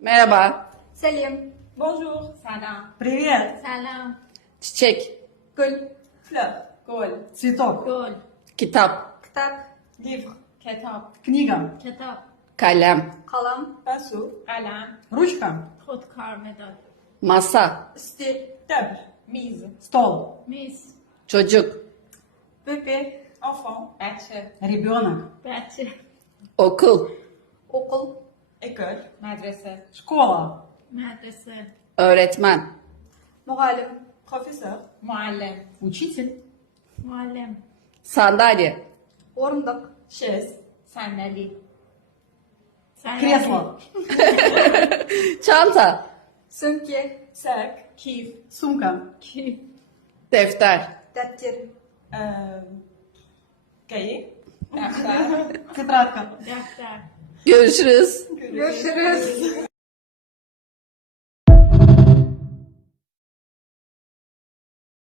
Merhaba. Selim. Bonjour. Salam. Привет. Selam. Çiçek, Gül. Fleur. Gol. Цветок. Gol. kitap, Kitap. Livre. Ketap. Книга. Kitap. kalem, Kalem. Pinceau. Alain. Rучка. Xotkar medal. masa, Stil. Table. Mise. Стол. Mis. çocuk, Bebek. Enfant. Bahçe. Ребенок. Bahçe. okul, Okul. École. Medrese. Школа. Medrese. öğretmen, Muallim. Professeur. Muallem. Учитель. Muallim. sandalye, Orundak. Chaise. Sandalye. Кресло. çanta, Sümke. Sac. Kif. Сумка. defter. Defter. Cahier. Defter. Тетрадка. Defter. Görüşürüz. Görüşürüz.